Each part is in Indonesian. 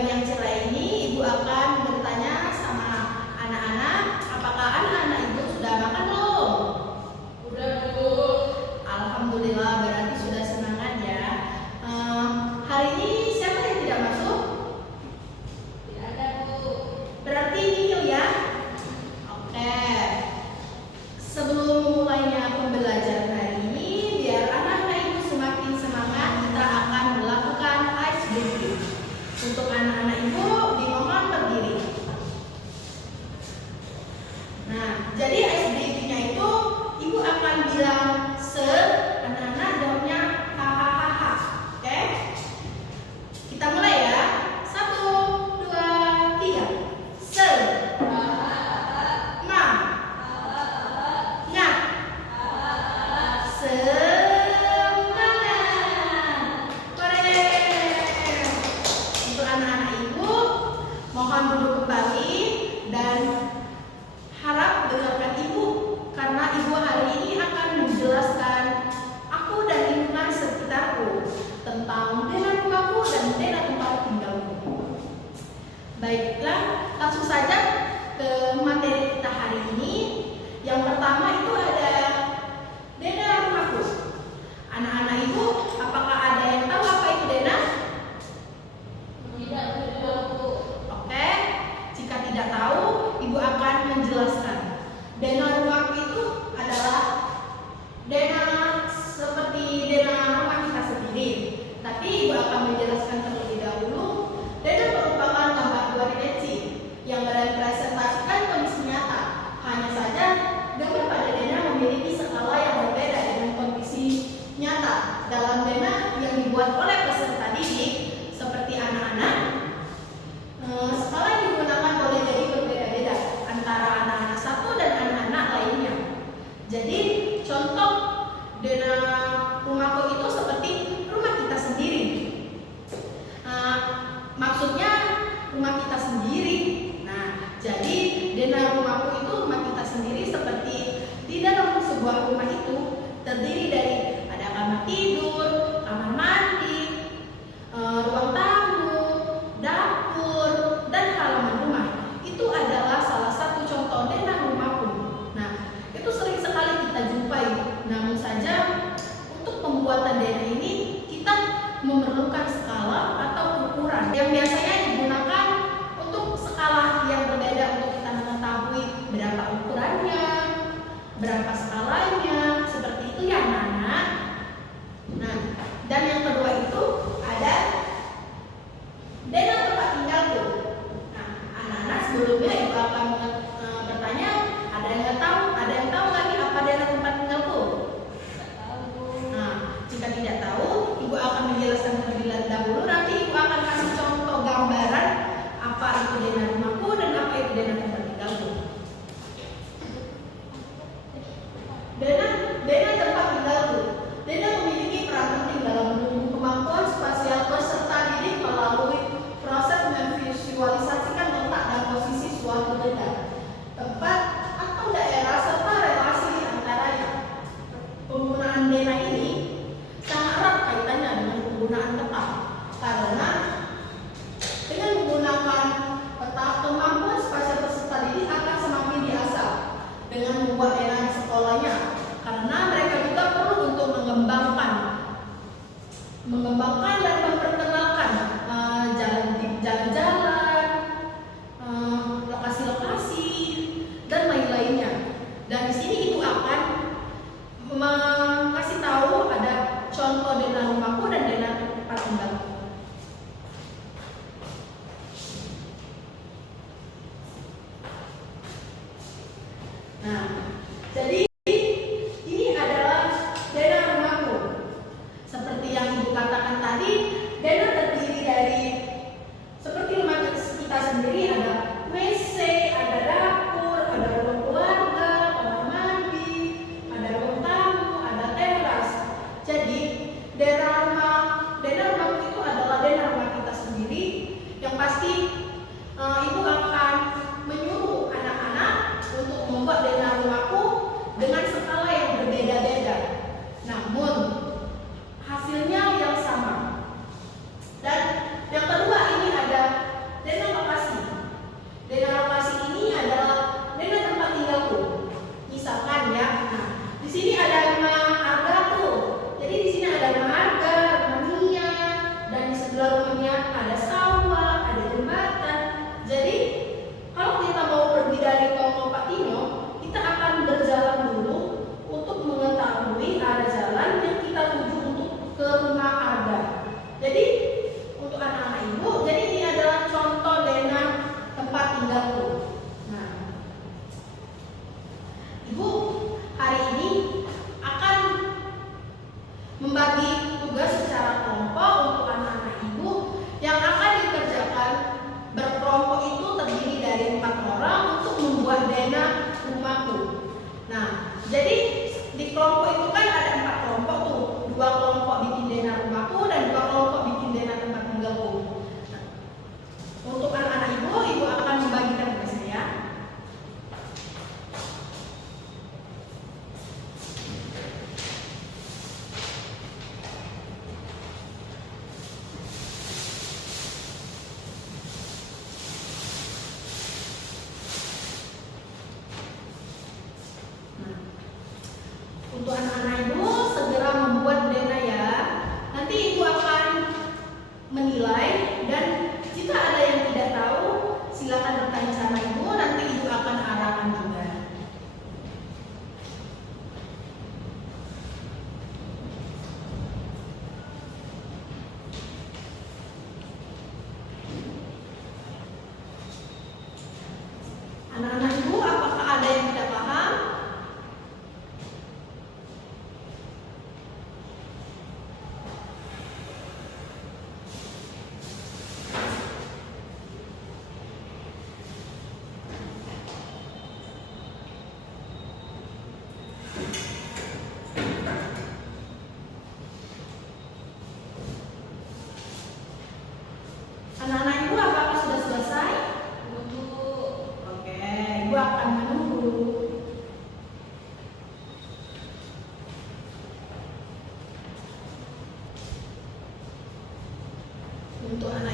bagian yang cerah ini Ibu akan bertanya sama anak-anak, apakah anak-anak Ibu sudah makan belum? Udah, Bu. Alhamdulillah, berarti sudah semangat ya. Hari ini siapa yang tidak masuk? Tidak ada, Bu. Berarti nihil ya? Oke. Sebelum memulainya pembelajaran hari ini, biar anak-anak Ibu semakin semangat, kita akan melakukan ice breaking. Untuk anak-anak Ibu, dimohon berdiri. Nah, jadi ice breaking-nya itu Ibu akan bilang anak-anak jawabnya hahaha. Oke? Kita mulai ya. 1, 2, 3. Mohon duduk kembali dan harap dengarkan Ibu karena Ibu hari ini akan menjelaskan aku dan lingkungan sekitarku tentang daerah rumahku dan daerah tempat tinggalku. Baiklah, langsung saja ke materi kita hari ini. Yang pertama itu ada daerah rumahku. Anak-anak Ibu, apakah ada yang tahu apa itu daerah? Tidak, Bu. Oke, jika tidak tahu, Ibu akan menjelaskan. Denah rumahku itu adalah denah seperti denah rumah kita sendiri. Tapi Ibu akan menjelaskan terlebih dahulu. Denah merupakan gambar dua dimensi yang merepresentasikan kondisi nyata. Hanya saja, gambar pada denah memiliki skala yang berbeda dengan kondisi nyata. Dalam denah yang dibuat oleh peserta didik seperti anak-anak, skala yang digunakan boleh jadi berbeda-beda antara anak-anak satu dan anak-anak lainnya. Jadi contoh denah rumahku itu seperti rumah kita sendiri. Maksudnya rumah kita sendiri. Nah, jadi denah rumahku itu rumah kita sendiri seperti di dalam sebuah rumah itu terdiri dari ada kamar tidur, kamar mandi, ruang tamu, dapur, dan halaman rumah. Itu adalah salah satu contoh denah rumahku. Nah, itu sering sekali kita jumpai. Namun saja, untuk pembuatan denah ini kita memerlukan skala atau ukuran yang biasanya digunakan untuk skala yang berbeda untuk kita mengetahui berapa ukurannya, berapa skalanya, seperti itu ya anak-anak. Nah, dan yang kedua itu ada denah tempat tinggalku. Nah, anak-anak sebelumnya Ibu akan bertanya, ada yang tahu lagi apa denah tempat tinggalku? Nah, jika tidak tahu, Ibu akan menjelaskan terlebih dahulu. Nanti Ibu akan kasih contoh gambar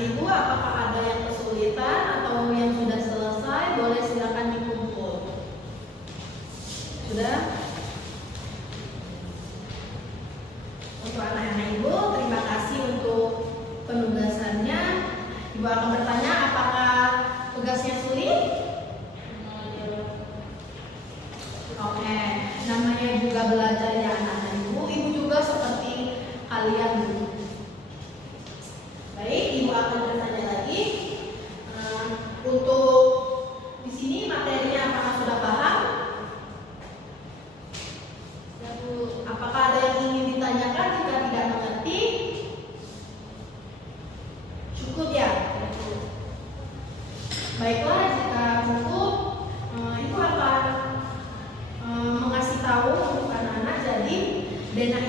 Ibu, apakah ada yang kesulitan atau yang sudah selesai? Boleh silakan dikumpul. Sudah? Untuk anak-anak Ibu, terima kasih untuk penugasannya. Ibu akan bertanya apakah tugasnya sulit? Oke, namanya juga belajar ya anak-anak Ibu. Ibu juga seperti kalian dulu. Baik, Ibu akan bertanya lagi. Untuk di sini materinya apakah sudah paham? Ya, Bu. Apakah ada yang ingin ditanyakan jika tidak mengerti? Cukup ya? Baiklah, jika cukup, Ibu akan mengasih tahu untuk anak-anak. Jadi, Dena